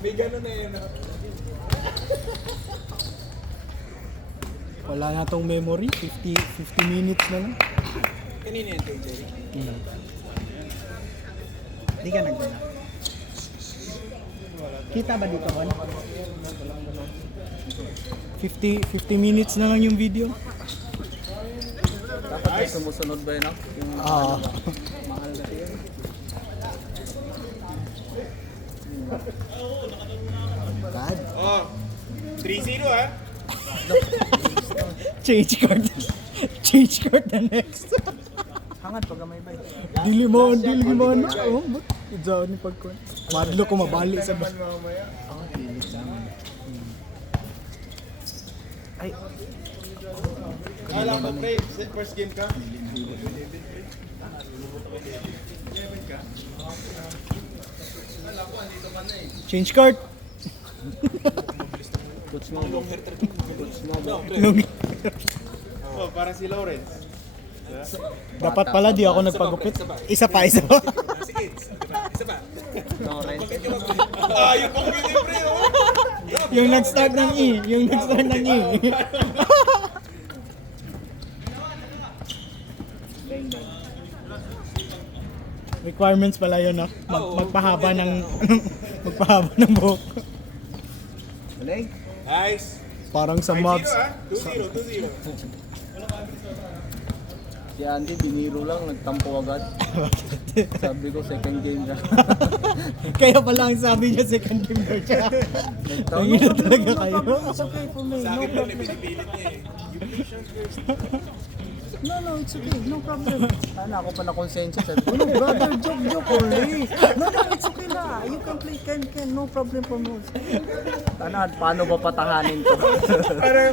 May gano'n na yun. Wala na tong memory. 50 minutes na lang. Kanina yun, Jerry. Di ka nagdala. Kita ba dito, Juan? 50 minutes na lang yung video. Dapat may sumusunod ba yun, no? Yung mahal na yun. God. Oh, 3-0 ha? Change card. Change card na next. Hangad pag may bay. Dili mo na. Oh, idza ni pagkuan. Madlo ko mabali sa bas. Ay, Kala ko, pre, first game ka? Change card. Coach mo. Coach mo. Lungi. Oh, para si Lawrence. Dapat pala di ako nagpagupit. Isa pa. Sige, isa ba? Lawrence. Ah, yung pang-game, pre, oh! Yung nag-start ng E. Requirements pala yun, no? Magpahaba ng buhok. Galing. Nice! Parang sa 5-0 mobs. ha? 2-0. Si Andy, biniro lang, nagtampo agad. Sabi ko, second game na. Kaya pala ang sabi niya second game daw siya. Tangina talaga kayo. it's okay for me. Sa No akin doon, problem. pinipilit niya eh. You mission first. No, it's okay. No problem. Sana ako pa na-konsensya. Sabi ko, No, brother, joke only. No, it's okay na. You can play, can. No problem for me. sana, paano ba patahanin to?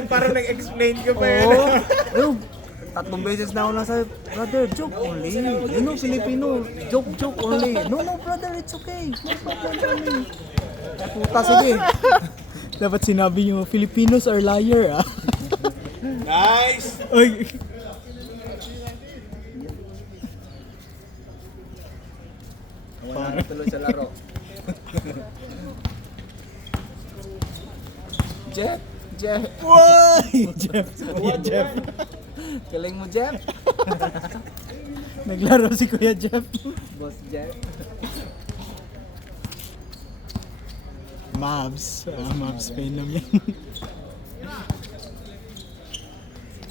Parang nag-explain ka pa yun. Oh, tatlong beses na ako lang sabi, brother, joke only. You know, Filipino, joke only. No, brother, it's okay. No problem for me. Ay, puta, sige. Dapat sinabi niyo, Filipinos are liar, ah. Nice! Ay, Wala na tuloy sa laro. Jeff! Why? Jeff. Kuya Jeff. Galing mo, Jeff! Naglaro si Kuya Jeff. Boss Jeff. Mavs. Mavs pain lang yan.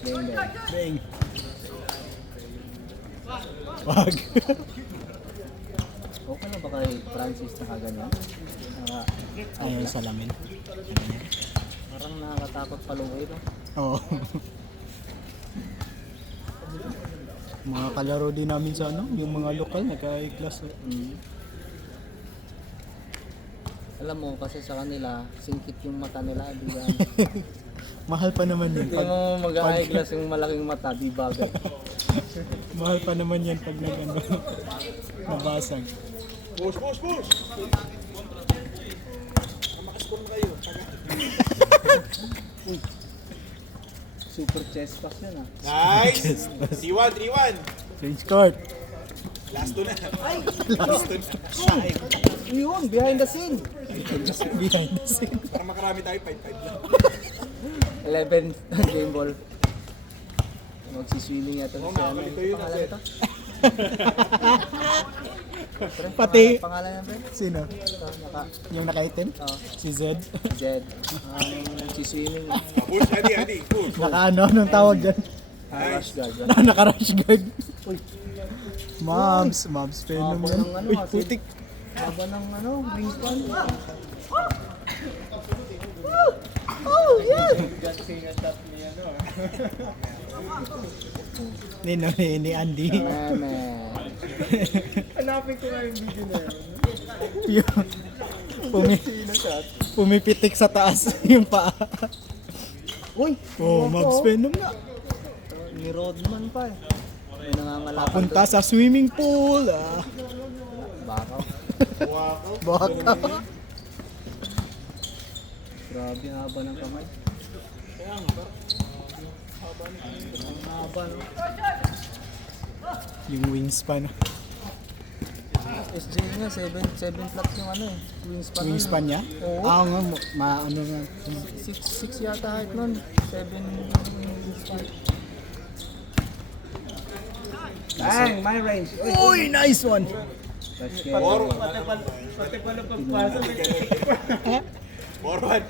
Bang. Wag. Okay na ba kay Francis na kaganyan? Ayaw salamin. Parang nakakatakot paluway, no? Oo. Mga kalaro din namin sa ano, yung mga lokal, nagka-class. Alam mo, kasi sa kanila, singkit yung mata nila, di ba? Mahal pa naman yun. Hindi mo mag-eyeglass yung malaking mata, di bagay. Mahal pa naman yan pag nabasag. Push! Makascore na kayo. Super chest pass yun, ah. Nice! 3-1. Change card. Last two na. Yun, behind the scene! Behind the scene. Para makarami tayo, 5-5 lang. 11 game ball. Magsiswimming yata si ano. ito yun, Pangalan ito? Pati, Pangalan niya, Brent? sino? Ito, Yung naka-item? oh, Si Zed. Jed. Magsiswimming. Push, Adi. Push. Naka-ano, anong tawag dyan? Rush guard. Naka-rush guard. Uy, Mobs phenom haba yan. ng ano, Uy, kasi- putik. haba ng ano, wingspan. Ni Andy. Meme. Hanapin ko nga yung video na yun. Yung pumipitik sa taas yung paa. Uy! Oh, Mobs phenom na. Ni Rodman pa eh. May nangangalapan Punta sa swimming pool. Bakaw. Baka. Grabe ang haba ng kamay. Ang haba no? Yung wingspan. SJ nga, 7 flat yung ano eh. Wingspan. Wingspan niya? Oo. Nga, ano nga. 6 yata height nun. 7 wingspan. Bang! My range. Uy, nice one! Let's get Moro. it. Pati pala pagpasa. Forward.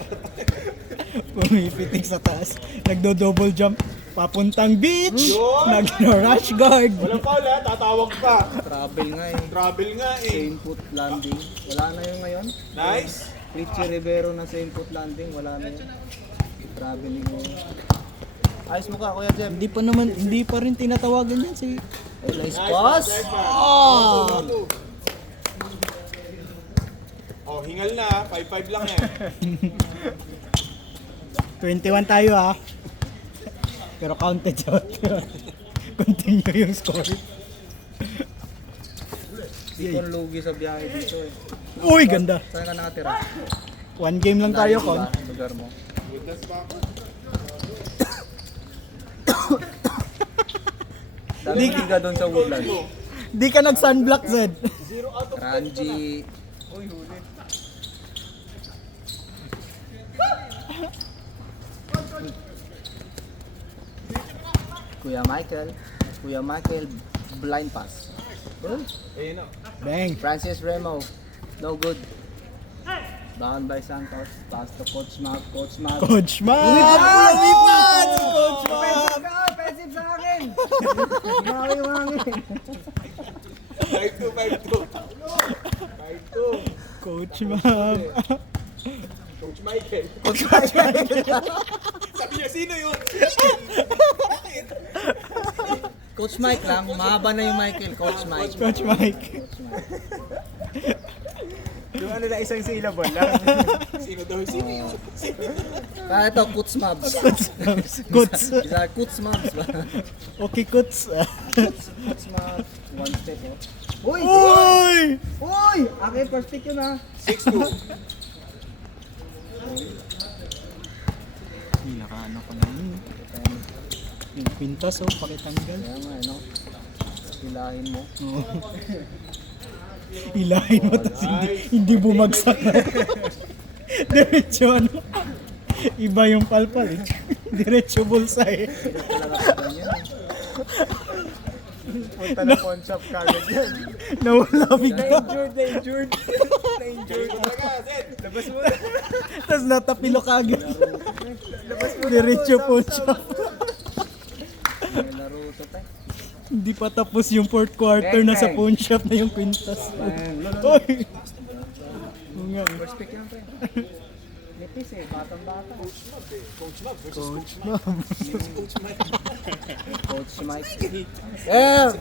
Pumipitik sa taas. Nagdo-double jump. Papuntang beach! Yun! Nag-rush guard! Walang foul ha, tatawag pa. Travel nga eh. Travel nga eh. Same foot landing. Wala na yung ngayon. Nice. Richie Rivero na same foot landing. Wala na yun. Traveling mo. Ayos mo ka, Kuya Jeff. Hindi pa rin tinatawagan yan si... Nice pass. Oh! Oh, hingal na ha. 5-5 lang yan. 21 tayo ha. Pero counted siya. Continue yung score. Di ko lugi sa biyahe dito eh. Uy, ganda. Saan ka nakatira? 1 game lang tayo, Con. Diba? Lugar mo. Dami liga doon sa Woodlands. Di ka nag-sunblock, Zed. Ranji. Kuya Michael, blind pass. Good. Ayun na. Bang. Francis Remo, no good. Bound by Santos, pass to Coach Mark. Coach Mab! Lumipad! Coach Mab! Offensive sa akin! Mawi-wangi. 5-2, 5-2. 5-2. Coach Mab! Coach Michael. Coach Michael. Sabi niya, sino yun? Coach Mike lang, mahaba na yung Michael. Coach Mike. Coach Mike. Yung ano na isang syllable lang. Sino daw? Sino yun? Ito, Kuts Mabs. Kuts. Bisa Kuts Mabs ba? Okay, Kuts. Kuts Mabs. One step, oh. Uy! Uy! Uy! Akin, first pick yun ah. 6-2. Nakaano ko na yun. Yung pintas, oh, pakitanggal. Kaya nga, ano? Hilahin mo. Oo. Hilahin mo, tapos hindi bumagsak na. Diretso, ano? Iba yung palpal, eh. Diretso bullseye. Talaga pa ganyan eh. Punta na pawn shop kagad yan. Nawala bigla. Na-injured. Labas mo na. Tapos natapilo ka agad. Diretso po siya. May laro to tayo. Hindi pa tapos yung fourth quarter, nasa pawn shop na yung quintas. Uy! Oo nga, eh. First pick yun tayo. Nipis eh, batang-bata. Coach Mab. Coach Mike. Eh,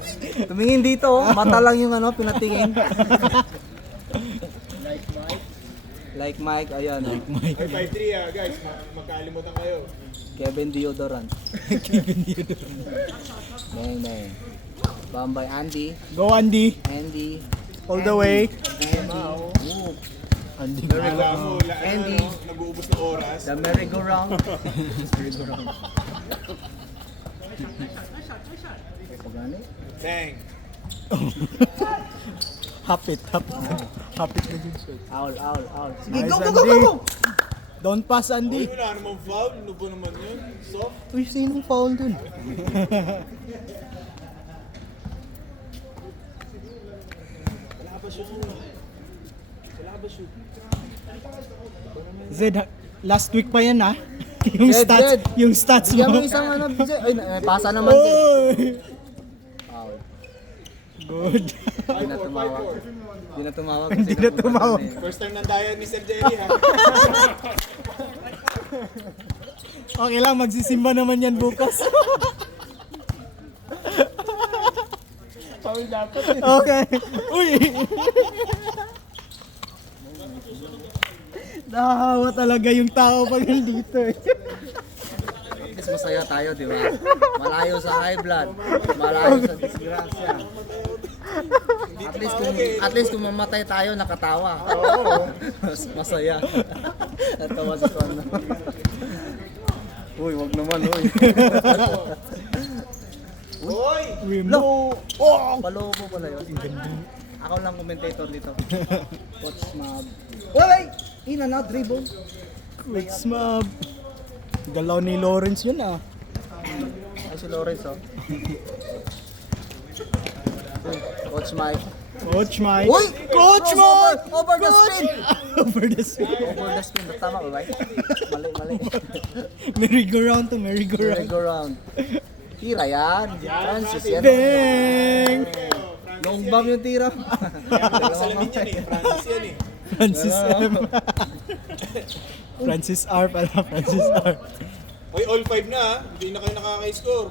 tumingin dito, oh. Mata lang yung ano, pinatingin. Like Mike, ayan. Oh. Mike. Ay, 5-3 guys. Magkalimutan kayo. Kevin Deodorant. Kevin Theodore. Bang, bang. Bound by Andy. Go, Andy. Andy. All the way. Andy. Ooh, Andy. Wala mo. Andy. Nag-uubos ng oras. the merry-go-round. Merry-go-round. Pagani? Dang. Hapit. Hapit na dun. Owl. Sige, Nice, go! Andy. Don't pass, Andy. Uy, wala namang foul. Ano ba naman yun? Soft. Uy, sinong foul dun? Zed, last week pa yan, ha? Yung Zed, stats, Zed. yung stats Bigyan mo mo. isang ano, ay, pasa naman din. Oy! Foul. Good. Hindi na tumawag. Hindi na tumawag. Hindi na tumawag. First time ng daya ni Sir Jerry ha. Okay lang, magsisimba naman yan bukas. Paul dapat eh. Okay. Uy! Nakahawa talaga yung tao pag nandito eh. At least masaya tayo, di ba? Malayo sa high blood. Malayo sa disgrasya. At least kung mamatay tayo, nakatawa. Masaya. Natawa si Juan. Uy, wag naman, uy. Hoy! Remove. Oh! Palobo pala yun. Ako lang commentator dito. Coach Mab. Wait! In and out dribble. Quick smab. Galaw ni Lawrence yun ah. Ay si Lawrence oh. Coach Mike. Coach Mike. Uy! Coach Over- Mike! over the Coach! spin! Over the spin. Over the spin. Tama ba? Right? Mali. Merry-go-round to merry-go-round. Go round. Tira yan. Francis yan. Bang! Long bomb yung tira. Salamin yan eh. Francis yan eh. Francis M. Francis R pala. Francis R. Hoy, all 5 na ha. Hindi na kayo nakaka-score.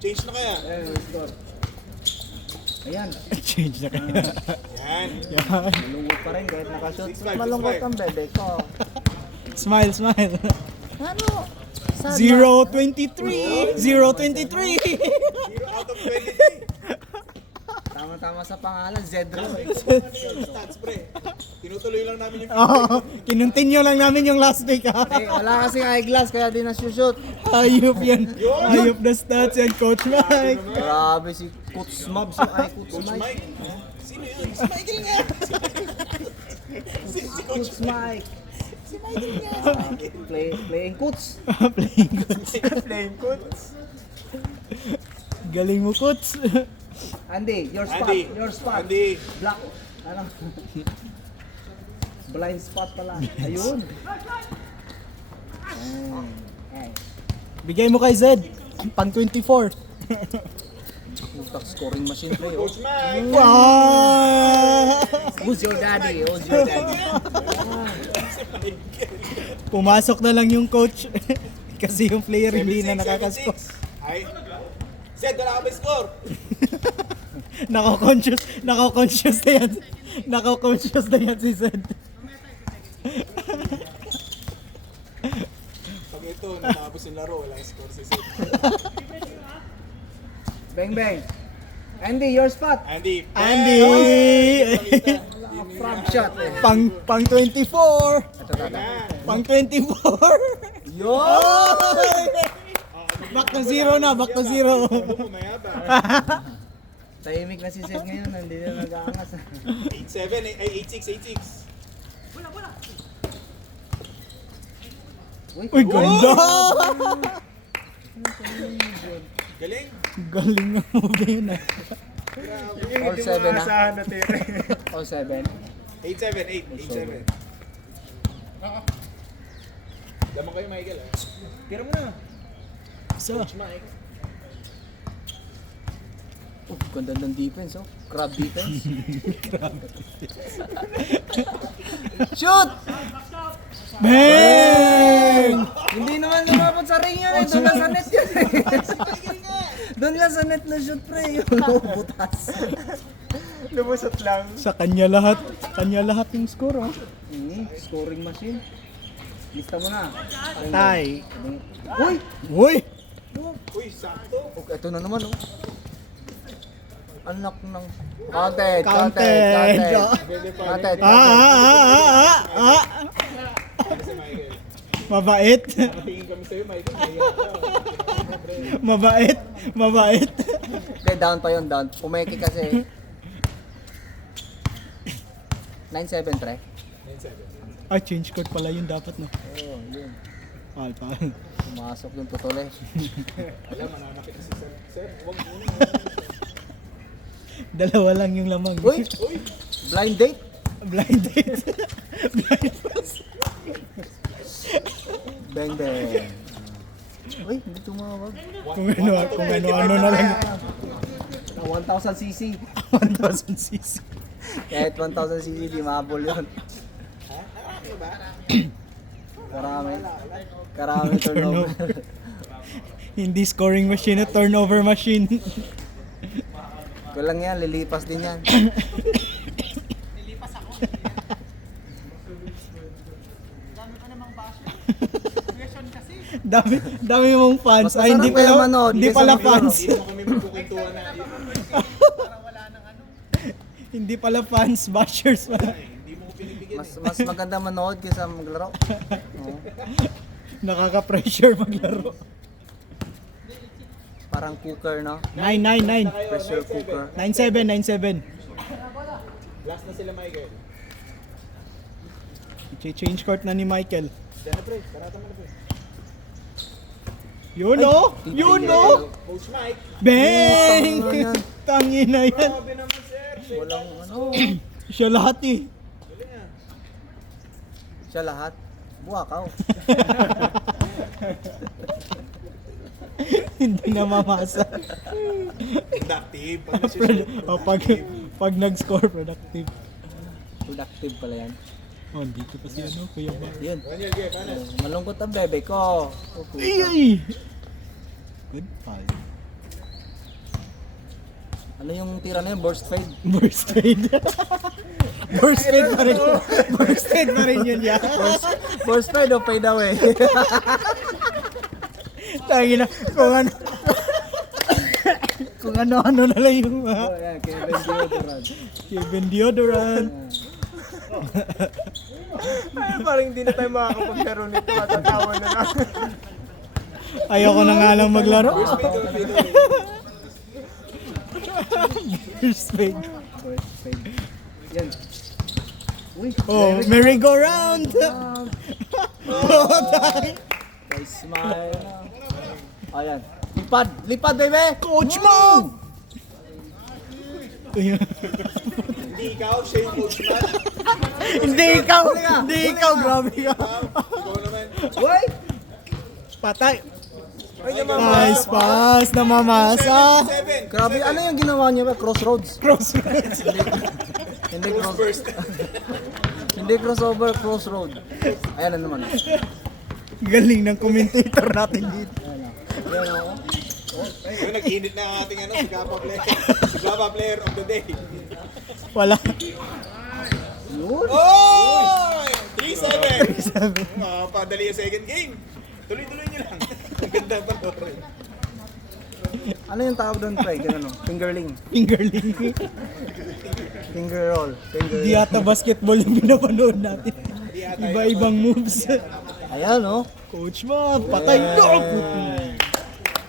Change na kaya. Ayan. Change na kaya. Yan. Yan. Malungkot pa rin kahit nakashot. 6-5, Malungkot 6-5. ang bebe ko. Smile, smile. Ano? 0-23. 0-23. 0 out of 23. Tama-tama sa pangalan, Zedro. Stats pre. Tinutuloy lang namin yung Oo. Kinontinue lang namin yung last week ha. Eh, wala kasing eyeglass kaya di na-shoot. Ayop yan. Ayop na stats yan, Coach Mike. Grabe si Coach Mabs yung ay Coach Coach Mike. Mike. Sino yun? Si Michael nga. Si Coach Coach Mike. Playing Coach. Playing Coach. Playing Coach. Galing mo, Coach. Andy, your spot. Andy. Your spot. Andy. Black. Ano? Blind spot pala. Ayun. Ay. Bigay mo kay Zed. Pang 24. Putak scoring machine play. Oh. Coach Mike. Wow! Who's your daddy? Who's your daddy? Pumasok na lang yung coach. Kasi yung player hindi na 7-6, nakakascore. 7-6. Ay. Zed, wala ka ba score? Nako-conscious na yan. Nako-conscious na yan si Zed. Pag ito, natapos yung laro, walang score si Zed. Bang bang. Andy, your spot. Andy. Andy! Front shot. Eh. pang 24. Ito tata. Pang 24. Yo! Back to zero na, back to zero. Mamaya ba? Tahimik na si Seth ngayon, hindi na nag-aangas. 8-7, ay 8-6, 8-6. Uy, ganda! Galing. Galing na move yun ah. All 7 na. All 7. 8-7, 8-7. Lamang kayo, Michael ah. Tira mo na. So, Coach Mike. Oh, ganda ng defense, oh. Crab defense. Shoot! bang! Hindi naman lumapot sa ring yun, eh. Doon lang sa net yun, eh. Doon lang sa net na shoot, pre. Yung butas. Lumusot lang. Sa kanya lahat. Kanya lahat yung score oh. Scoring machine. Lista mo na. Tay. Uy! Uy! Uy, sakto. Okay, ito na naman, oh. Anak ng... Counted! Counted. Counted! Ano si Michael? Mabait. Tingin kami sa'yo, Michael. Mahiya ka. Mabait. Mabait. Okay, down pa yun, down. Pumeki kasi. 9-7, tre. 9-7. Ah, change code pala yun dapat no. Oh, yun. Pal. Pumasok yung tutol, eh. Alam, mananakit na si Sir. Sir, huwag muna. Dalawa lang yung lamang. Uy! Uy! Blind date? Blind date. Blind pass. Bang, bang. Uy, hindi tumawag. Kung ano na lang. 1,000cc. 1,000 cc. Kahit 1,000cc, di mahabol yun. Karami. Karami turnover. Hindi scoring machine at turnover machine. Kulang yan, lilipas din yan. Dami mong fans. Mas Ay, hindi masarap kaya pala, manood hindi kaysa pala maglaro. fans. Hindi mo kami magkukuntuhan na. Hindi pala fans, bashers pala. Hindi mo ko pinibigyan. Mas maganda manood kaysa maglaro. Oo. Nakaka-pressure maglaro. Parang cooker, no? 9. Pressure cooker. 9-7. Last na sila, Michael. I-change court na ni Michael. Diyan na, pre. Karata mo na, pre. Yun oh! Yun oh! Coach Mike. Bang! Tangina yan. Tangina yan. Grabe naman, sir. Walang ano. Siya lahat eh. Siya lahat. Buwakaw. Hindi na mamasa. Productive. Pag nagsushoot, O pag nag-score, productive. Productive pala yan. Oh, dito pa si ano, Kuya Ba. Yun. Daniel, Jeff, ano? Malungkot ang bebe ko. Ay! Good pal. Ano yung tira na yun? Burst fade? Burst fade. Burst fade pa rin. Burst fade pa rin yun, ya. Burst fade o fade away? Tangina, kung ano. Kung ano-ano na lang yung Ayan, Kevin Deodorant. Kevin Deodorant. Ay, parang hindi na tayo makakapaglaro nito. Matatawa na lang. Ayoko na nga lang maglaro. Burst fade. Burst fade. Yan. Uy, Oh, merry-go-round. guys, smile. Ayan. Lipad! Lipad, baby! Coach mo! Hindi ikaw, siya yung coach man. Hindi ikaw, grabe ka. Ikaw naman. Uy! Patay. Ay, naman. Nice pass, namamasa. 7. Grabe, ano yung ginawa niya ba? Crossroads? Crossroads. Hindi cross... Hindi crossover, crossroad. Ayan na naman. Galing ng commentator natin dito. Ayan o. Ayun, nag-init na ang ating ano, si Gapa player. Si Gapa player of the day. Wala. Yun. Oh! 3-7. Padali yung second game. Tuloy-tuloy nyo lang. Ang ganda pa rin. Ano yung tawag doon, Trey? Ganun o. Fingerling. Fingerling. Finger roll. Finger Di yata basketball yung pinapanood natin. Iba-ibang moves. Ayan o. Coach mo, patay. No! Puti.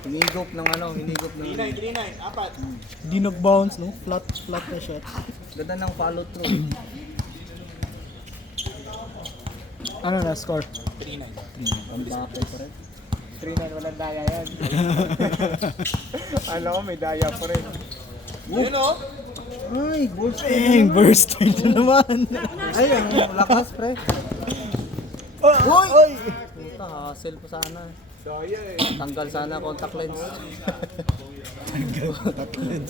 Hinigop ng ano, hinigop ng... 3-9, 4. Di nag-bounce, no? Flat na shot. Ganda ng follow through. Ano na score? 3-9. Ang bakit pa rin. 3-9, walang daya yan. Alam ko, may daya pa rin. Yun o. Ay, burst. Bang! Burst na naman. Ay, ang lakas, pre. Oy! Oy! Puta, hassle pa sana. Daya eh. Tanggal sana contact lens.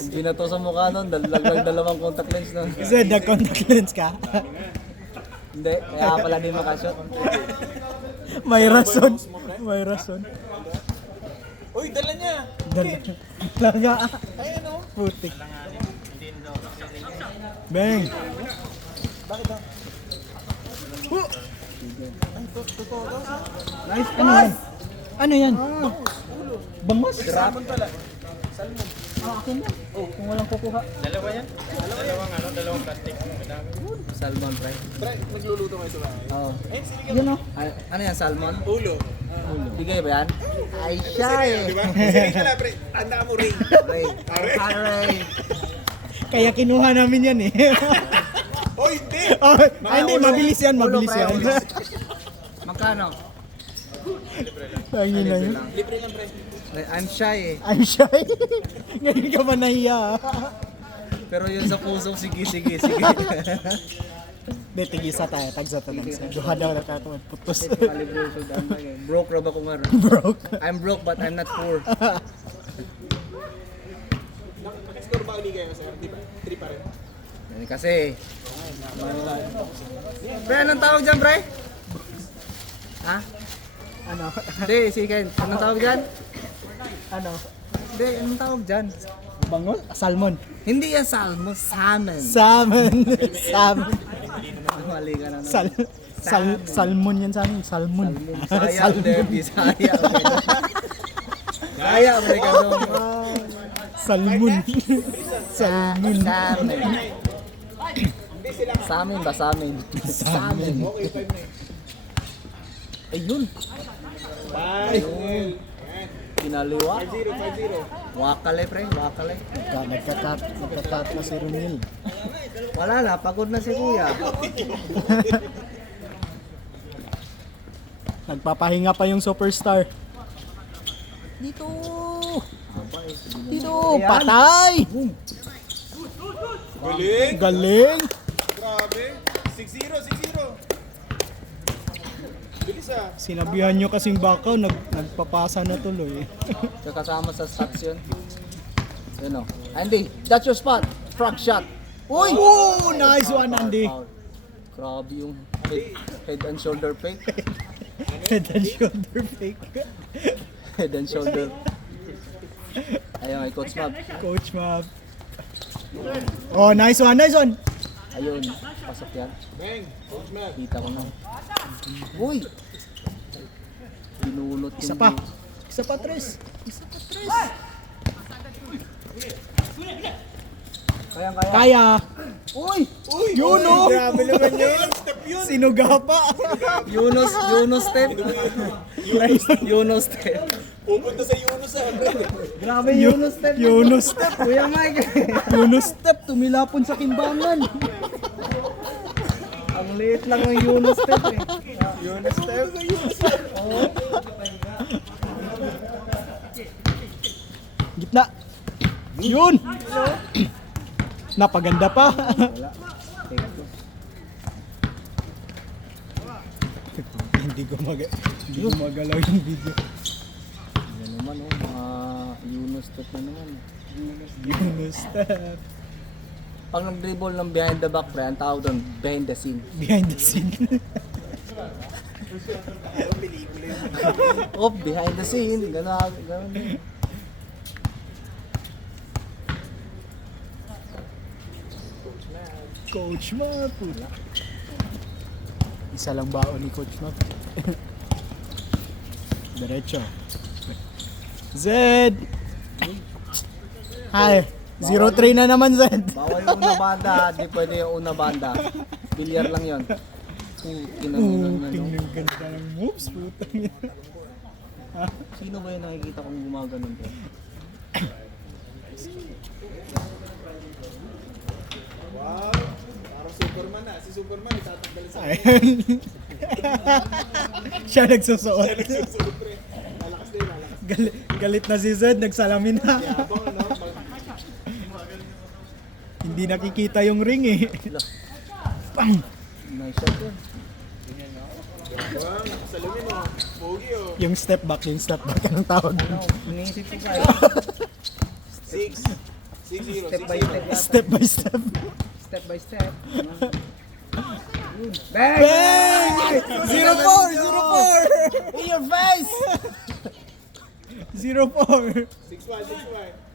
Hindi na to sa mukha nun, dalaglag dalawang contact lens nun. Kasi nag-contact lens ka. Hindi, kaya pala di makashot. May rason. May rason. Uy, dala niya. Talaga. Ayan o. Putik. Bang! Nice Ano yan? Ano yan? Bangos? Salmon pala. Kung walang kukuha. salmon, pre. Pre, nagluluto kayo sa bahay. Oo. Eh, sige Yan o. Ano yan, salmon? Ulo. Bigay ba yan? Ay, siya Sige, eh. di ba? Sige ka na, pre. Tanda mo ring. Ray. Ray. Kaya kinuha namin yan eh. Oh, hindi. Oh, ay, hindi, mabilis yan, mabilis Ulo, pre, yan. ulo. Magkano? Ayun na yun. Libre lang, pre. I'm shy eh. I'm shy. Ngayon ka ba nahiya? Pero yun sa puso, sige, sige, sige. Hindi, tigisa tayo, tagsa tayo. Duha daw na kakawad, putos. Calibration, broke ra ba ko nga? Broke. I'm broke but I'm not poor. Score ba ulit kayo, sir? Di ba? 3 pa rin. Yan kasi. Pre, anong tawag dyan, pre? Ha? Ano? Hindi, sige. Anong tawag dyan? Ano? Hindi, anong tawag dyan? Bangos? Salmon. Hindi yan salmon, salmon. Salmon. Salmon. Mali ka na. Salmon yan sa amin. Salmon. Sayang, Debbie, sayang. Sayang, may ganun. Salmon. Salmon. Salmon. Samin ba? Samin. Samin. Okay, 5 na yun. Ayun. Ayun. Pinaliwa. 5-0, 5-0. Wakale pre, wakale. Nagkakat na si Ronil. Wala na, pagod na si kuya. Nagpapahinga pa yung superstar. Dito! Dito! Ayan. Patay! Galing. Galing! Grabe. 6-0, 6-0. Bilis ah. Sinabihan nyo kasing bakaw, nagpapasa na tuloy. Kasama sa stats yun. Yun o. Andy, that's your spot. Frog shot. Uy! Oh, nice one, Andy! Foul. Grabe yung head and shoulder fake. Head and shoulder fake. Head and shoulder. Ayun kay Coach Mab. Coach Mab. Oh, nice one, nice one! Ayun, pasok yan. Bang. Coach Matt. Kita ko na. Uy! Pinulot yung Isa pa. Isa pa, Tres. Isa pa, Tres. Kaya. Kaya. Uy! Uy! Yun, oh! Grabe naman yun. Step yun. Sinuga pa. Yunus step. Yunus step. Pupunta sa Yunus ah. Grabe Yunus step. Yunus step. Kuya Mike. Yunus step. Tumilapon sa kimbangan. Ang liit lang ng Yunus step eh. Yunus step. Gitna. Yun! Napaganda pa. Hindi gumagalaw yung video. Yan naman oh, mga Yunus step na naman. Yunus step. Pag nag-dribble ng behind the back, pre, ang tawag doon, behind the scene. Behind the scene. Oh, behind the scene. Ganun din. Coach Map. Isa lang baon ni Coach Map. Diretso. Zed! Hi! 0-3 na naman, Zed. Bawal yung una banda, di pwede yung una banda. Bilyar lang yun. Kinanginan na no. Tingnan ganda ng moves, putang ina. Sino ba yung nakikita kong gumaganon po? Wow. Parang Superman ah. Si Superman itatanggal sa Ayan. Siya nagsusuot. Super. Lalakas din, lalakas. Galit na si Zed, nagsalamin na. Abang ano. Hindi nakikita yung ring eh. Pang! Nice shot yun. Abang, nakasalumin mo. Pogi oh. Yung step back, anong tawag Ano, doon? iniisip ko kayo. 6. 6-0. Step by 6-0. step. Step by step. Step by step. Bang! Bang! 0-4! 0-4! In your face! 0-4! 6-1, 6-1.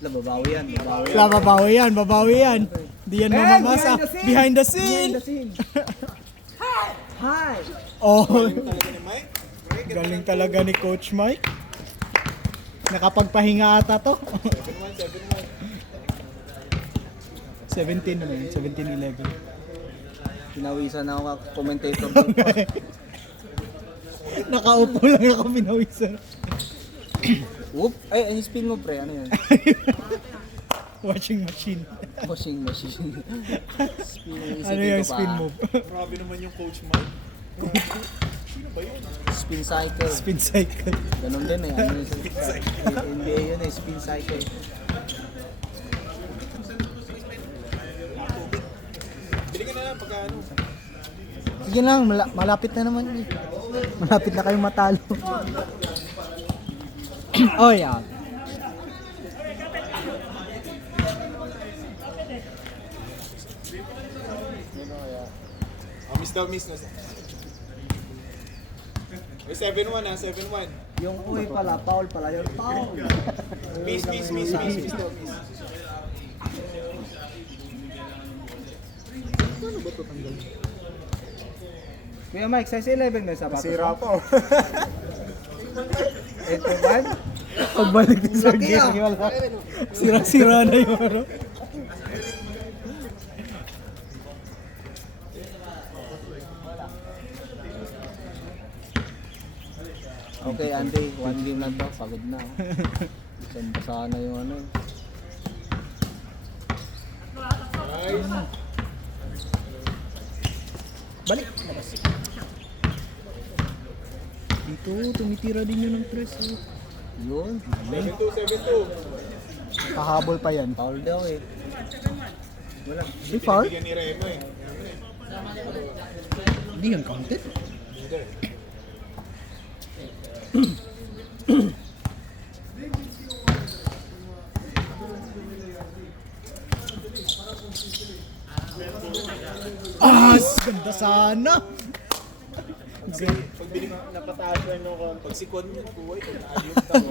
Babawi yan, babawi yan. Wala, babawi yan. Di yan mamamasa. Behind the scene! Hi! Oh, Talaga ni Mike. galing talaga ni Coach Mike. Nakapagpahinga ata to. 7-1, 7-1. 17 naman, 17-11. Pinawisan na ako commentator. Nakaupo lang ako pinawisan. Whoop! Ay, spin mo pre, ano yan? Washing machine. Washing machine. Spin, Ano yung spin move? Grabe naman yung Coach Mike. Sino ba yun? Spin cycle. Spin cycle. Ganon din eh. Ano yun sa NBA yun eh, spin cycle. Bili ka na lang pagka ano. Sige lang, malapit na naman eh. Malapit na kayong matalo. Oh yeah. Oh, miss daw, miss na. May 7-1 ah, 7-1. Yung uy pala, foul pala yun. Foul! Miss daw, miss. Kuya Mike, size 11 na yung sapatos. Sira po. Ito ba? Pagbalik din sa Laki game, ah. wala. Sira-sira na yung ano. Okay, Andy, 1 game lang to. Pagod na. Basa na yung ano. Nice. Balik. Labas. Dito, tumitira din yun ng press. Oh. Yun. 7-2. Pahabol pa yan. Foul daw eh. Wala. Di foul? Bigyan ni Remo eh. Hindi yan counted. Hindi. Ganda sana. Pag biling napataas lang nung pag si Kon yun, buhay ko, aliyong tank.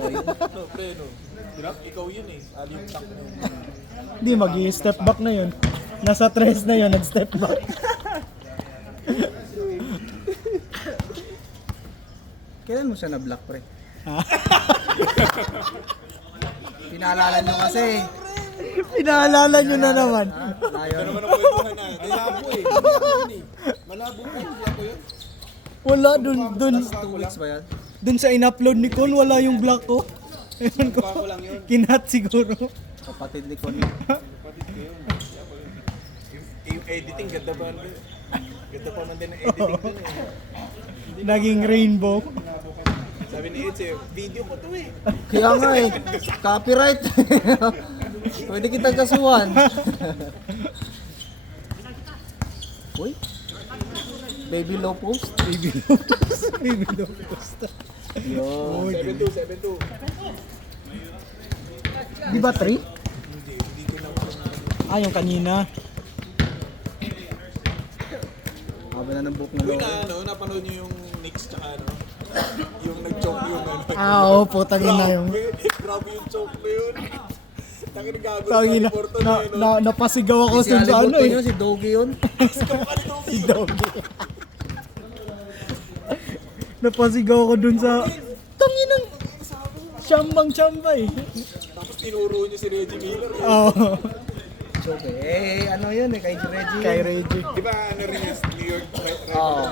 No, pre, no. Dirap, ikaw yun eh. Aliyong tank mo. Hindi, mag-i-step back na yun. Nasa 3 na yun, nag-step back. Kailan mo siya na-block, pre? Ha? Pinaalala nyo kasi. Pinaalala nyo na naman. Layo. Ano naman ang kwentuhan na? Malabo eh. Yun eh. Malabo po. Malabo yun. Wala, dun 2 weeks ba yan? sa in-upload ni Con, wala yung block ko. Ewan ko. Bako lang yun. Kinat siguro. Kapatid ni Con. Kapatid ko yun. Yung editing, ganda pa. Ganda pa man din ang editing dun eh. Naging rainbow. Sabi ni Eds eh, video ko to eh. Kaya nga eh. Copyright. Pwede kitang kasuhan. Uy. Baby low post. Baby Lotus. Baby Lotus. Yo. 7-2, 7-2. Di ba 3? Hindi ko na. Yung kanina. Haba na ng book ng Uy low. na ano, napanood niyo yung Knicks tsaka ano? Yung nag-choke yung ano. Oo, putang ina yung... Grabe yung choke na yun. Tangin na gagawin Tangina, sa Porto na yun. napasigaw ako Si sa ano Haliburton eh. yun, si Dogi yun. Si Doggy. Napasigaw ako dun sa... Tanginang... Chambang-chamba eh. Tapos tinuro niya si Reggie Miller. Eh. Oo. Choke eh. Ano yun eh, kay Reggie. Kay Reggie. Di ba ano rin yung New York Oo.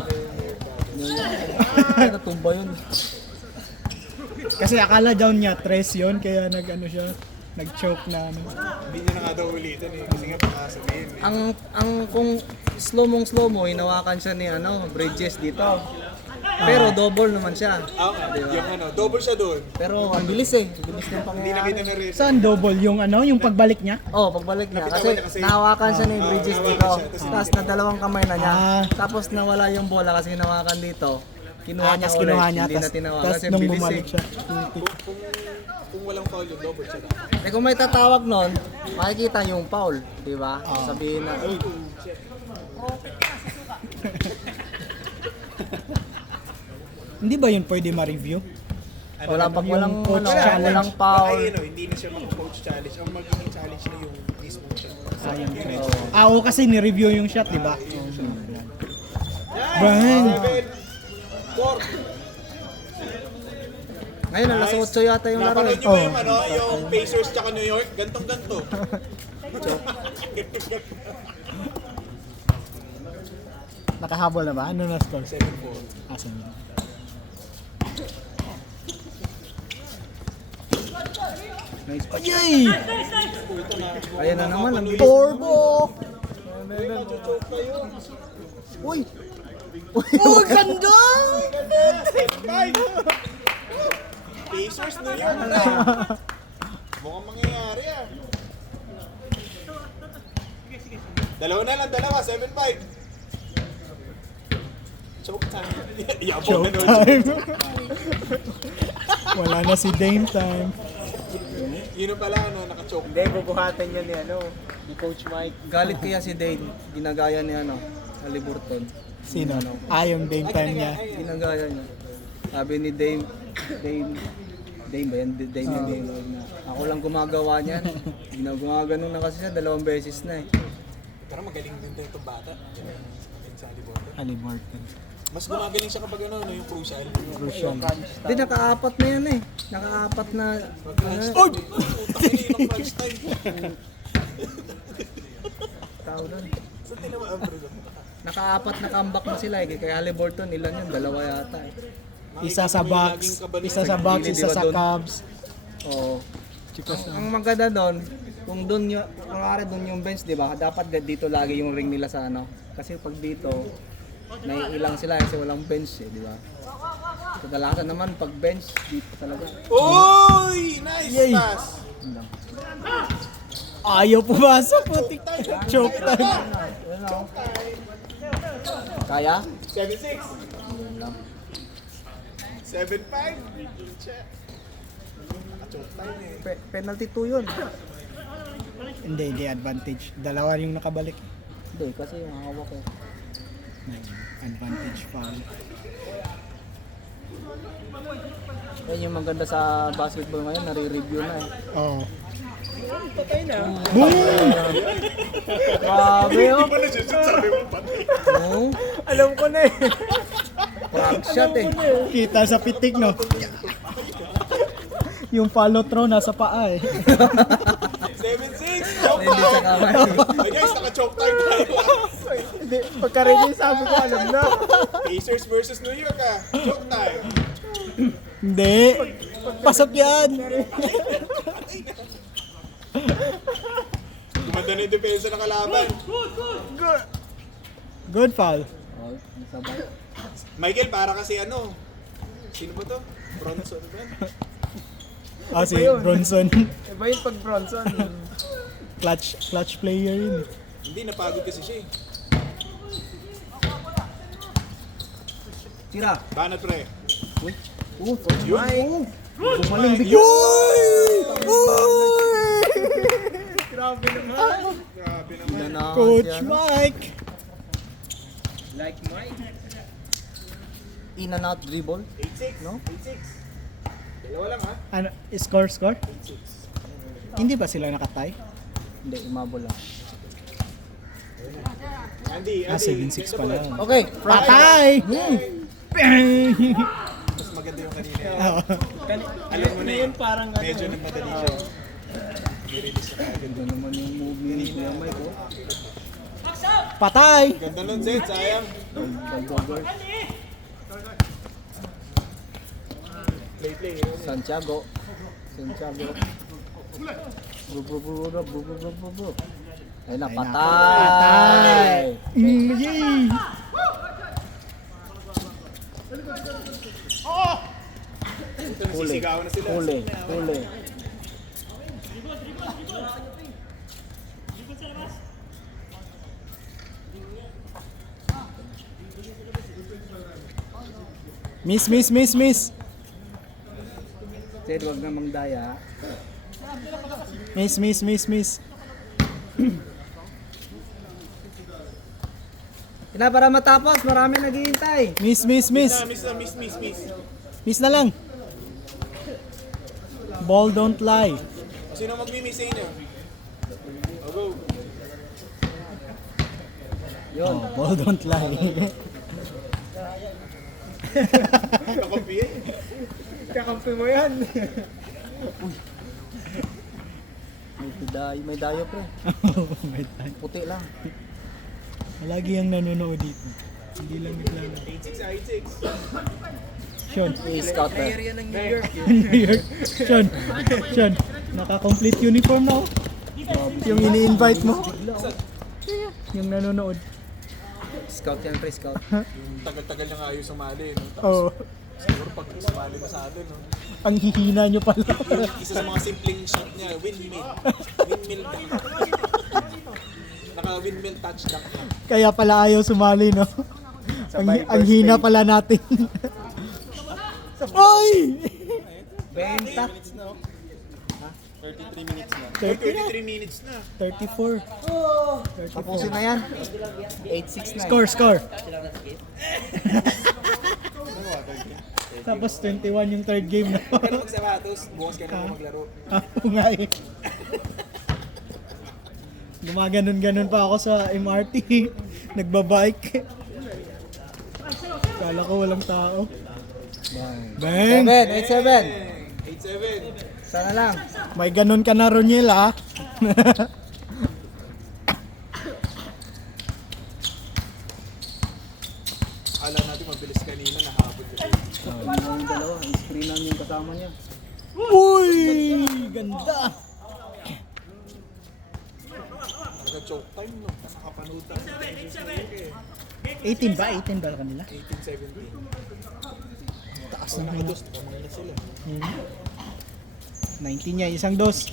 Kaya natumba yun. Kasi akala down niya, tres yun, kaya nag-ano siya, nag-choke na ano. Hindi niya na nga daw ulitin eh. Kasi nga baka sabihin eh. Ang kung slow mo, hinawakan siya ni Bridges dito. Pero double naman siya. Yung ano, double siya doon. Pero ang bilis eh. Bilis ng Hindi nakita pangyayari. na rin. Saan double? Yung ano, yung pagbalik niya? Oh, pagbalik niya. Napitawan Kasi niya kasi- nahawakan siya ni Bridges nahawakan dito. siya, tapos Tapos na dalawang kamay na niya. Ah. Tapos nawala yung bola kasi hinawakan dito. Kinuha niya Tas ulit. kinuha niya, Hindi na tas tinawakan kasi nung bilis bumalik eh. siya. Kung walang foul yung double siya. Eh kung may tatawag nun, makikita yung foul. Di ba? Sabihin na, uy, Hindi ba yun pwede ma-review? wala pag yung walang, coach ano, challenge. walang foul. Ay, ano, hindi na siya mag-coach challenge. Ang magiging challenge na yung mismo siya. Sayang siya. Oo. Oo, kasi ni-review yung shot, di ba? Brian. 7-4. Ngayon, alas 8 yata yung laro. Napanood eh. niyo ba yung ano, yung Pacers tsaka New York? Gantong-ganto. Nakahabol na ba? Ano na score? 7-4. Asan yun? Nice. Ayay! Ayan na naman, ang bilis. Turbo! Choke kayo. Uy! Oh, ganda! Bye! Pacers New York. Mukhang mangyayari ah. Dalawa na lang, 7-5. Choke time. Yabong Choke na time. Wala na si Dame time. Yun ang pala, ano, naka-choke. Hindi, bubuhatin yan ni Coach Mike. Galit kaya si Dane, ginagaya ni Haliburton. Sino? Yung Dame time niya. Ginagaya niya. Sabi ni Dame ba yan? Dame yan. Ako lang gumagawa niyan. Gumagano na kasi siya, 2 beses na eh. Parang magaling din tayo itong bata. Against Haliburton. Haliburton. Mas gumagaling siya kapag ano, yung crucial. Crucial. Hindi, naka-4 na yan eh. Naka-4 na. Oh! Utak ng crunch time. Tao doon. Sa tinamaan, bro. Naka-4 na comeback na sila eh. Kaya Haliburton, ilan yun? 2 yata eh. Isa sa box, isa sa box, Gilid, isa di ba sa doon? Cubs. Oo. Ang maganda doon, kung doon yung, doon yung bench, di ba? Dapat dito lagi yung ring nila sa ano. Kasi pag dito, naiilang sila kasi walang bench eh, di ba? Kadalasan naman pag bench, dito talaga. Uy! Nice Yay. pass! Yun lang. Ayaw pumasok, putik. Choke time. Yun lang. Kaya? 7-6. Yun lang. 7-5. Naka-choke time eh. Penalty 2 yun. Hindi advantage. Dalawa yung nakabalik. Hindi, kasi yung hawak ko. Advantage foul. Yan yung maganda sa basketball ngayon, nare-review na eh. Oo. Grabe oh! Ano siya sabi mo patay? Oo. Alam ko na eh. Prank shot eh. Kita sa pitik, no? Yung follow throw nasa paa eh. 7-6. Choke Hindi sa time. kamay. Ay guys, naka-choke time tayo. Hindi, pagka-ready sabi ko, alam na. Pacers versus New York ah. Choke time. Hindi. Pasok yan. Gumanda na yung depensa ng kalaban. Good foul. Oh, nasabay. Michael, para kasi ano? Sino ba to? Bronson ba? Ah, si Bronson. Iba yung pag Bronson. Clutch player yun. Hindi, napagod kasi siya eh. Tira. Banat pre. Uy. Yun. Ay. Gumaling bigla. Uy! Grabe naman. Coach Mike. Like Mike. In and out dribble. 8-6. No? 8-6. Dalawa lang ha. Ano, score? Hindi ba sila nakatay? Hindi, umabol lang. Andy. Ah, 7-6 pala. Okay. Patay! Mas maganda yung kanina. Oo. Alam mo na yun, parang medyo nagmadali siya. I-release na agad. Ito naman yung movie ni Kuya Mike oh. Patay! Ganda nun, Zed. Sayang. Dagdover. Play. Santiago. Bro. Ayun na, Ayun na. patay. Yay! Ito, nasisigawan na sila. Huli. Miss. Ted, wag namang daya. Miss. Kina para matapos, marami naghihintay. Miss. Miss. Miss na lang. Ball don't lie. Sino mag-miss sa inyo? Oh, go. Yun. Oh, ball don't lie. Kakampi eh. Kakampi mo yan. May dayo pre. May time. Puti lang. Lagi ang nanonood dito. Hindi lang naglaro. 8-6. Sean. I-scout na. New York. Sean. Naka-complete uniform na ako. Yung ini-invite mo. Yung nanonood. Scout yan pre, scout. Tagal-tagal na nga yung sumali. No? Oo. Siguro pag sumali mo sa atin. No? Ang hihina nyo pala. Isa sa mga simpleng shot niya, windmill. Windmill dunk. Naka-windmill touchdown. Kaya pala ayaw sumali, no? Ang hina pala natin. Oy! Benta. 33 minutes na. 30 33 minutes na. 34. Tapusin na yan. 8-6 na. Score. Tapos 21 yung third game na. Kaya magsapatos, bukas ka na maglaro. Ako nga eh. Gumaganon-ganon pa ako sa MRT. Nagbabike. Kala ko walang tao. Bang! 7, 8-7. Sana lang. May ganon ka na, Roniel, ah. Akala natin mabilis kanina, nahabol ko. kasama niya. Uy! Ganda! Nag-choke time, no? Nakapanood tayo. 18 ba? 18 ba kanila? 18-17. Taas Pag na nakados, pamangin na sila. 19 niya, isang dos.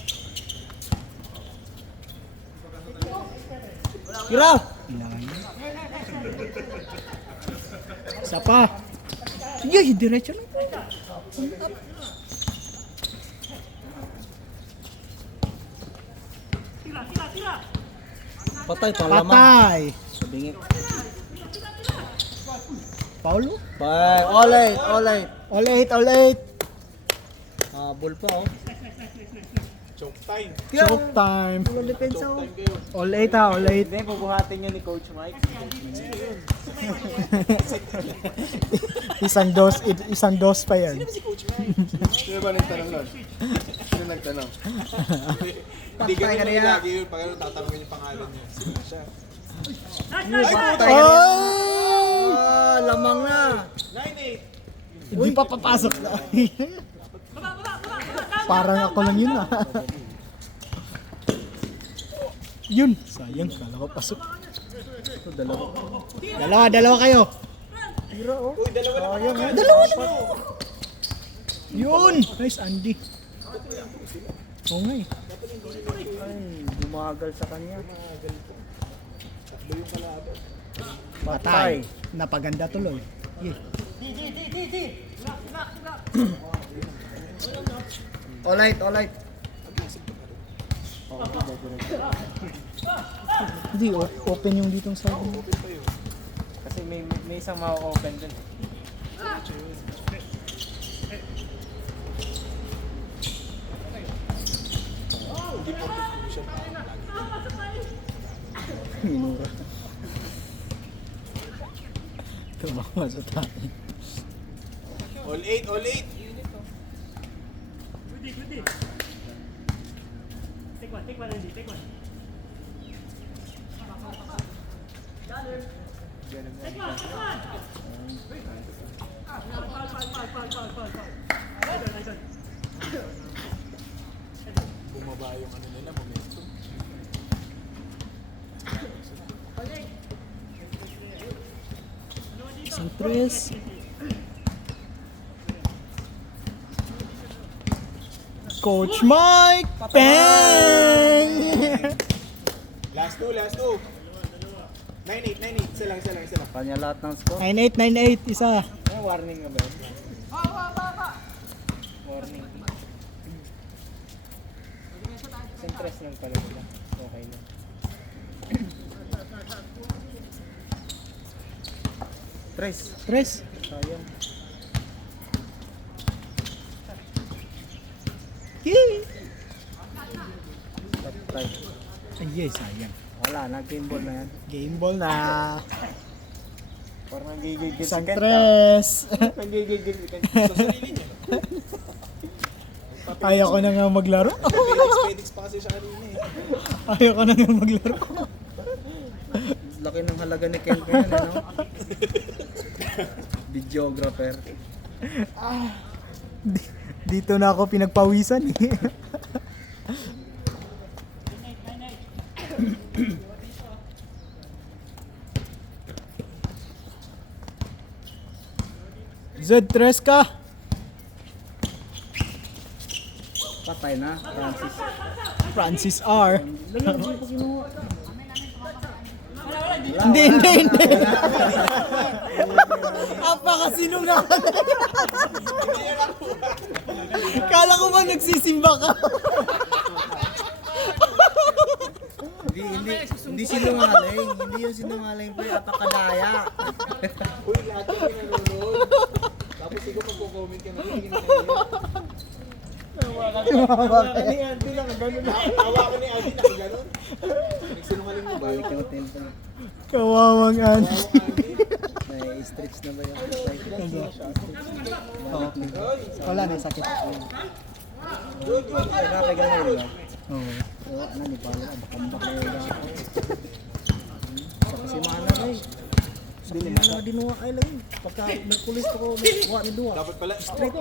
Tira! Ilangan niya. Isa pa. Yay, diretso lang. Patay, palamang. Patay. Sabingit. Paulo? Bye. All eight, all eight. All 8, all 8. Habol pa oh. Choke time. Choke time. Walang depensa oh. Time kayo. All 8 ha, all 8. Hindi, bubuhatin niya ni Coach Mike. Isang dos pa yan. Sino ba nagtanong nun? Sino nagtanong? Hindi ganun na yung lagi yun. Pag ano, tatanungin yung pangalan niya. Sino siya? Ah, lamang na. 9-8. Hindi pa papasok na. Parang ako lang yun ah. Yun. Sayang, kala ko pasok. Ito, dalawa. Dalawa kayo. Uy, dalawa na. Yun. Nice, Andy. Oo nga eh. Ay, bumagal sa kanya. Patay. Napaganda tuloy. Yeah. All right, all right. Hindi, open yung ditong sa akin. Kasi may isang ma-open dun. Minura. Tumawa sa tayo. All 8, all 8. Bumaba yung ano nila, momentum. Isang tres. Coach Mike! Bang! Last two, last two. 9-8, 9-8. Isa lang. Kanya lahat ng score. 9-8, 9-8. Isa. May warning na ba yun? Warning. Isang tres lang pala nila. Okay na. Tres. Tres. Sayang. Yay! Patay. Ay, sayang. Wala, nag-game ball na yan. Game ball na. Parang nagigigil si Isang Kent. tres. Nagigigil si Kent. Sa sarili niya. Ayaw ko na nga maglaro. Pedix pa kasi siya kanina eh. Ayaw ko na nga maglaro. Laki ng halaga ni Ken ngayon, ano? Videographer. Dito na ako pinagpawisan eh. Z3 ka. Patay na, Francis. Francis R. Hindi. Apakasinungaling. Kala ko ba nagsisimba ka? Hindi sinungaling. Hindi yung sinungaling pa yung apakadaya. Uy, lahat yung pinanonood. Tapos ikaw magko-comment ka na. Hindi na kayo. Ni Andy lang, gano'n na. Tawa ko ni Andy, nakaganon. Nagsinungaling mo ba Balik yung yung tempo. Kawawang Andy. Stretch na ba yun? Wala na, sakit. Grabe ganun yun. Oo. Oo, ano, ni Palo, abakambak na yun. Sa kasi mana rin. Bili na naman dinuwa ay lang. Pagka Merkulis ko kuha ni duwa. Dapat pala Straight na.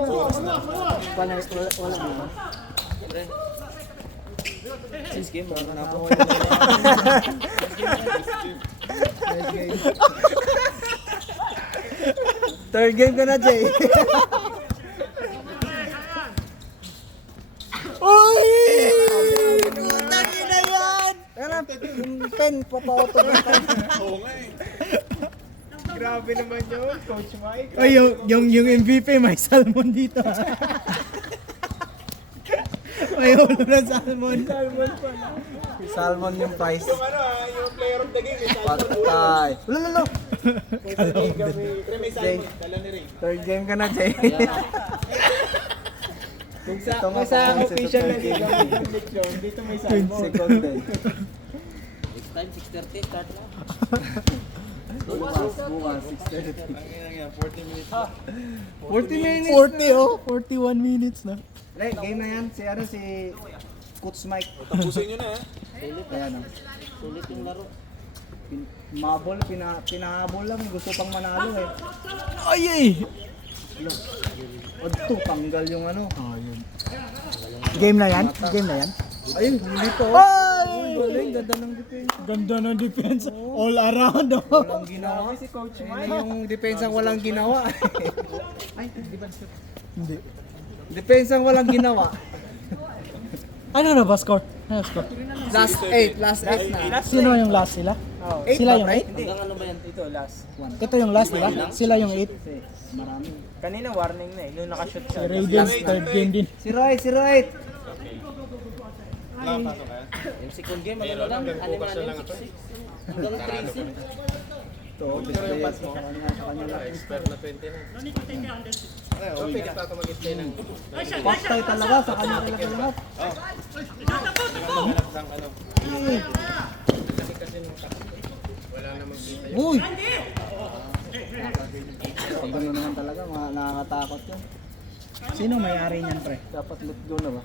Wala na. Sis game, baka na po. Third game ka na, Jay. Uy! Putang ina yan! Kaya yung pen, papauto ng pen. Oo nga eh. Grabe naman yun, Coach Mike. Uy, yung MVP, may salmon dito. May ulo na salmon. Salmon yung price. Yung ano yung player of the game. Patay. Lalo. Pre, may Simon. Dala ni Ray. Third game ka na, Jay. Kung sa, Ito nga kung sa po, kasi official sa na third liga game. ng leksyon, dito may salmon. Second day. Next time, 6:30 start na. Bukas, 6:30. 40 minutes. 40 minutes. 40 oh, 41 minutes na. Game na yan. Si Coach Mike. Tapusin nyo na ha. Ayan o. Sulit yung laro. Mabol, pinahabol lang. Gusto pang manalo eh. Ay ay! Odto, tanggal yung ano. Oh, yun. Game na yan? Game na yan? Ayun, hindi to. Ay! Galing, ganda ng depensa. Ganda ng defense. All around oh. Walang ginawa. Si Coach Ayun Mike. na yung depensang walang ginawa. Hindi. Depensang walang ginawa. Ano na ba score? Ano score? Last 8 na. Sino yung last sila? Oh, Sila yung 8? Hanggang ano ba yan? ito, last. Ito yung last nila? Sila yung 8? Marami. Kanina warning na eh, nung nakashoot Si siya. Raiders, third game din. Si Roy. Yung second game, ano lang? Ano man yung 6-6. Hanggang 3-6. Ito, best players mo. Sa kanila. Paktay talaga sa kanila lahat. Uy! Pag gano'n naman talaga, nakakatakot yun. Sino may-ari niyan, pre? Dapat let go na ba?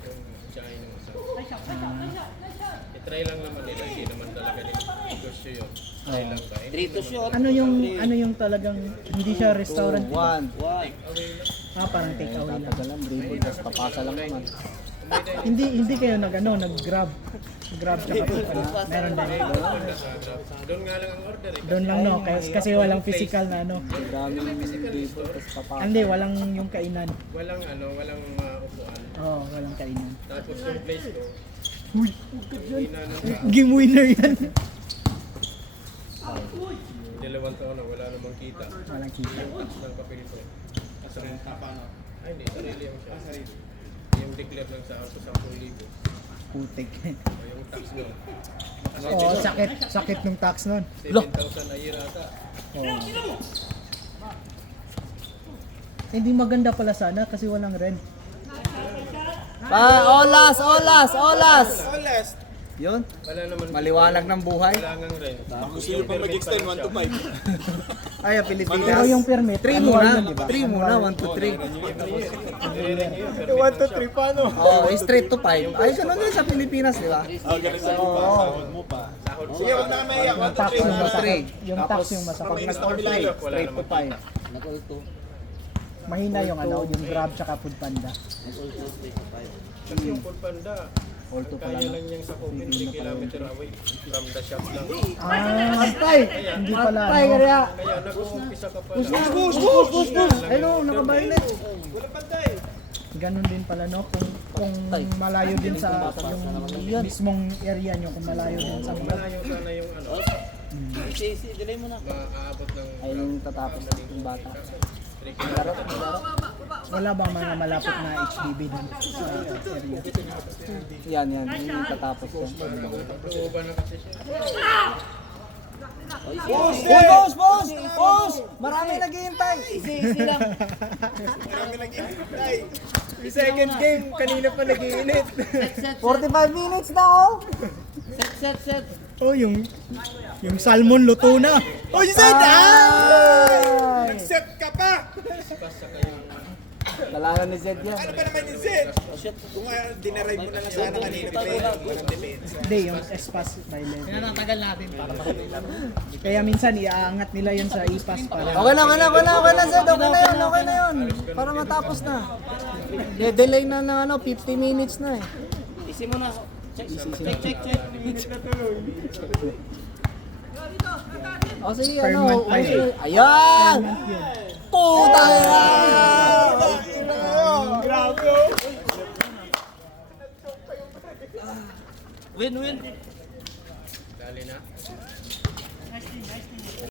I-try lang naman nila, hindi naman talaga nila gusto yun. Try lang ba? 3 to shot. Ano yung talagang hindi siya restaurant? 1. Parang take away lang. Tatagalan, dribble, tapos papasa lang naman. Hindi kayo nag-grab. Grab tsaka meron din. Doon nga lang ang order eh. Doon lang no, kasi walang physical na ano. Dami yung dribble, tapos papasa. Hindi, walang yung kainan. Walang upuan. Oo, walang kainan. Tapos yung place ko, Uy, game winner yan. dalawang taon na wala namang kita. Walang kita. Ng papel ko. Ay hindi, sarili yung siya. Yung declare lang sa ako sa 10,000. Putik. O yung tax nun. Oo, sakit nung tax nun. 7,000 a year ata. Hindi maganda pala sana kasi walang rent. Olas! Last. Yun, Wala naman. maliwanag ng buhay. Wala ngang rent. Gusto nyo pang mag-extend 1 to 5. Ay, ang Pilipinas. Pero yung permit, 3 annual muna, yun, di ba? 3 muna, 1 to 3. 1 to 3 pa no? Oh, straight to 5. Ay, ganun din sa Pilipinas, di ba? Ganun sa pa. Sahod mo pa. Sige, huwag na kami iyak. 1 to Tax 3. yung 1 to masakit. 3. Yung tax yung masakit. Pag nag-all 5, straight to 5. Nag-ulto. Mahina yung ano, yung Grab tsaka Food Panda. Nag-ulto 3 to 5. Kasi yung full panda, All to pala. kaya lang niyang sa 3 kilometer away from the shop lang. Antay! Hindi pala. Antay, ano. kaya. Kaya nag-uumpisa ka pa lang. Push! Hello, nakabaylet. Ganun din pala no kung malayo din sa yung mismong area nyo kung malayo din sa mga Malayo sana yung ano, Easy, delay mo na. maaabot ng Ay, yung tatapos yung bata. 3 kilometer. wala bang mga malapit na HDB dun sa area. Yan, yung tatapos yan. Tuuban na kasi siya. Boss! Marami naghihintay! Easy lang. Yung second game, kanina pa nag-iinit. Set. 45 minutes na, oh! Set. Oh, yung salmon luto na. Oh, you said Ay! Set ka pa! Kailangan ni Zed yan. Ano ba naman yung Zed? Kung dinarive mo na lang sana kanina, walang depensa. Hindi, yung S-Pass by level. Pinatatagal natin para makapila. Kaya minsan iaangat nila yun sa E-Pass para. Okay lang, Zed. Okay na yun. Para matapos na. Delay na ng 50 minutes na eh. Isi mo na. Check. O sige, Per month pa eh. Ayan! Puta na! Grabe! Win. Dali na.